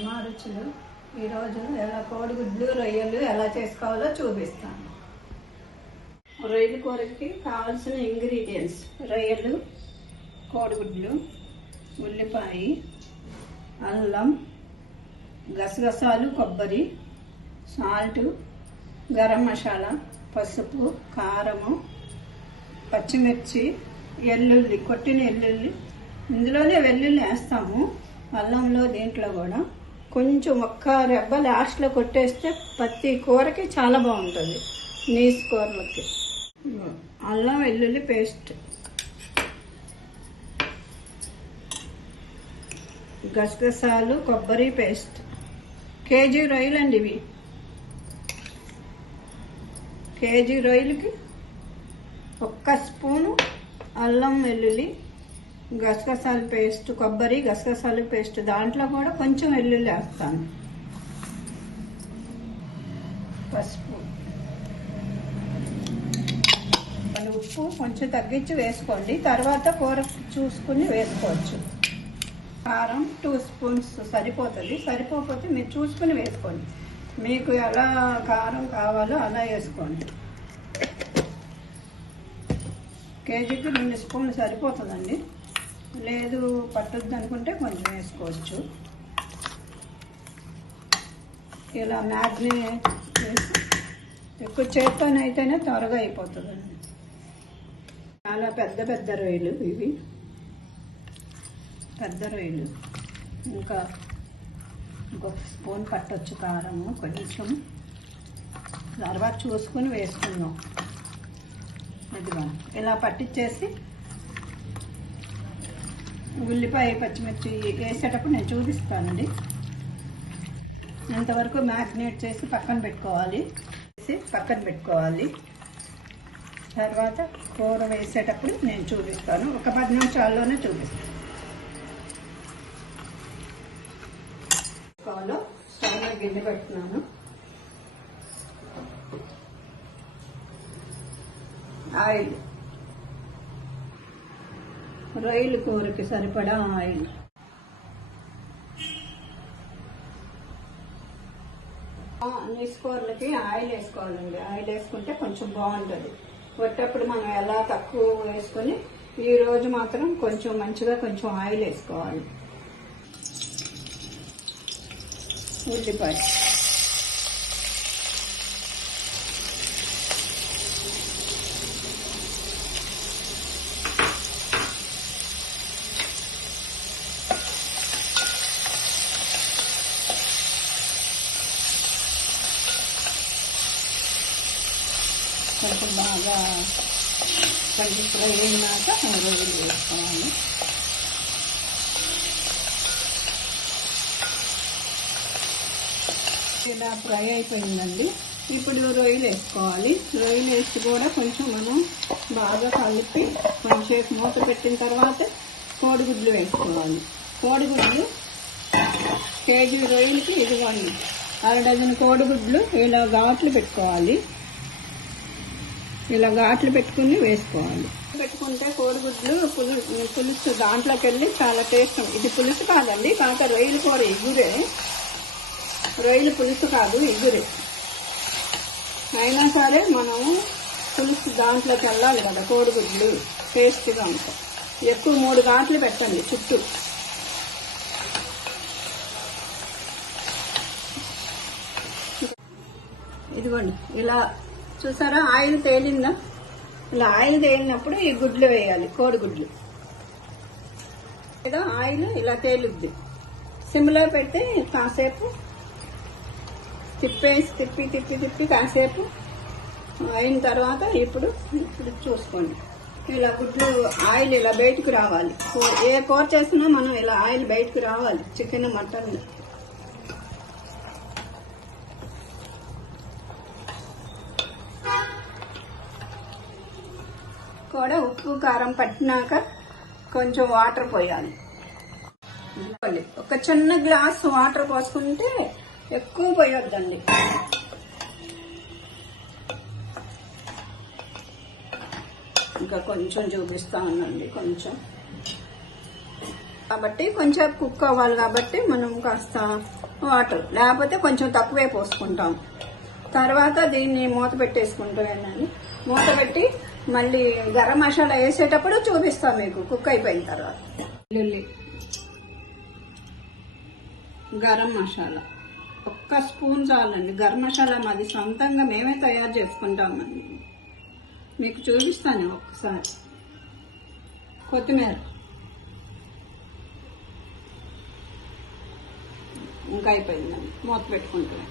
అమ్మ రుచులు. ఈరోజు కోడిగుడ్లు రొయ్యలు ఎలా చేసుకోవాలో చూపిస్తాను. రొయ్యల కూరకి కావాల్సిన ఇంగ్రీడియంట్స్: రొయ్యలు, కోడిగుడ్లు, ఉల్లిపాయ, అల్లం, గసగసాలు, కొబ్బరి, సాల్ట్, గరం మసాలా, పసుపు, కారము, పచ్చిమిర్చి, ఎల్లుల్లి, కొట్టిన ఎల్లుల్లి, ఇందులోనే వెల్లుల్లి వేస్తాము, అల్లంలో దీంట్లో కూడా కొంచెం ఒక్క రెబ్బ లాస్ట్లో కొట్టేస్తే ప్రతి కూరకి చాలా బాగుంటుంది. నీసు కూరలకి అల్లం వెల్లుల్లి పేస్ట్, గసగసాలు, కొబ్బరి పేస్ట్. కేజీ రొయ్యలు అండి ఇవి. కేజీ రొయ్యలకి 1 స్పూను అల్లం వెల్లుల్లి, గసగసాల పేస్ట్, కొబ్బరి గసగసాల పేస్ట్, దాంట్లో కూడా కొంచెం వెల్లుల్లి వేస్తాను. పసుపు, ఉప్పు కొంచెం తగ్గించి వేసుకోండి, తర్వాత కూర చూసుకుని వేసుకోవచ్చు. కారం 2 స్పూన్స్ సరిపోతుంది, సరిపోకపోతే మీరు చూసుకుని వేసుకోండి. మీకు ఎలా కారం కావాలో అలా వేసుకోండి. కేజీకి 2 స్పూన్లు సరిపోతుందండి, లేదు పట్టుద్ది అనుకుంటే కొంచెం వేసుకోవచ్చు. ఇలా మ్యాగ్నేట్ చేసి ఎక్కువ చేత్తోనైతేనే త్వరగా అయిపోతుందండి. చాలా పెద్ద పెద్ద రొయ్యలు ఇవి, పెద్ద రొయ్యలు. ఇంకా 1 స్పూన్ పట్టొచ్చు కారము, కొంచెం తర్వాత చూసుకుని వేసుకుందాం. ఇదిగా ఇలా పట్టించేసి ఉల్లిపాయ పచ్చిమిర్చి వేసేటప్పుడు నేను చూపిస్తానండి. ఇంతవరకు మ్యాగ్నేట్ చేసి పక్కన పెట్టుకోవాలి. తర్వాత కూర వేసేటప్పుడు నేను చూపిస్తాను, ఒక 10 నిమిషాల్లోనే చూపిస్తాను. స్టవ్లో గిన్నె పెడుతున్నాను. ఆయిల్, రొయ్యల కూరకి సరిపడా ఆయిల్. నీసు కూరలకి ఆయిల్ వేసుకోవాలండి. ఆయిల్ వేసుకుంటే కొంచెం బాగుంటుంది. వచ్చేటప్పుడు మనం ఎలా తక్కువ వేసుకొని, ఈ రోజు మాత్రం కొంచెం మంచిగా కొంచెం ఆయిల్ వేసుకోవాలి. ఉల్లిపాయ, కొంచెం బాగా కొంచెం ఫ్రై అయినాక రొయ్యలు వేసుకోవాలి. ఇలా ఫ్రై అయిపోయిందండి. ఇప్పుడు రొయ్యలు వేసుకోవాలి. రొయ్యలు వేసి కూడా కొంచెం మనం బాగా కలిపి కొంచెం మూత పెట్టిన తర్వాత కోడిగుడ్లు వేసుకోవాలి. కోడిగుడ్లు కేజీ రొయ్యలకి ఇదిగోండి 1/2 డజన్ కోడిగుడ్లు ఇలా ఘాట్లు పెట్టుకోవాలి. ఇలా ఘాట్లు పెట్టుకుని వేసుకోవాలి. పెట్టుకుంటే కోడిగుడ్లు పులుసు దాంట్లోకి వెళ్ళి చాలా టేస్ట్. ఇది పులుసు కాదండి, కాక రొయ్యల కూర ఇగురే. రొయ్యల పులుసు కాదు, ఇగురే. అయినా సరే మనం పులుసు దాంట్లోకి వెళ్ళాలి కదా, కోడిగుడ్లు టేస్ట్గా ఉంటాయి. ఎక్కువ 3 ఘాట్లు పెట్టండి చుట్టూ. ఇదిగోండి ఇలా చూసారా, ఆయిల్ తేలిందా? ఇలా ఆయిల్ తేలినప్పుడు ఈ గుడ్లు వేయాలి, కోడిగుడ్లు. ఏదో ఆయిల్ ఇలా తేలుద్ది. సిమ్లో పెట్టి కాసేపు తిప్పి కాసేపు అయిన తర్వాత ఇప్పుడు చూసుకోండి. ఇలా గుడ్లు ఆయిల్ ఇలా బయటకు రావాలి. ఏ కూర చేసినా మనం ఇలా ఆయిల్ బయటకు రావాలి. Chicken, mutton. కూడా ఉప్పు కారం పట్టినాక కొంచెం వాటర్ పోయాలి. ఒక చిన్న గ్లాస్ వాటర్ పోసుకుంటే ఎక్కువ పోయొద్దండి. ఇంకా కొంచెం చూపిస్తా ఉన్నాండి, కొంచెం కాబట్టి కొంచెం కుక్ అవ్వాలి కాబట్టి మనం కాస్త వాటర్, లేకపోతే కొంచెం తక్కువే పోసుకుంటాం. తర్వాత దీన్ని మూత పెట్టేసుకుంటామేనండి. మూత పెట్టి మళ్ళీ గరం మసాలా వేసేటప్పుడు చూపిస్తాం మీకు కుక్ అయిపోయిన తర్వాత. వెల్లుల్లి, గరం మసాలా 1 స్పూన్ చాలండి. గరం మసాలా మాది సొంతంగా మేమే తయారు చేసుకుంటామండి. మీకు చూపిస్తాను ఒకసారి. కొత్తిమీర, ఇంకా అయిపోయిందండి. మూత పెట్టుకుంటాం.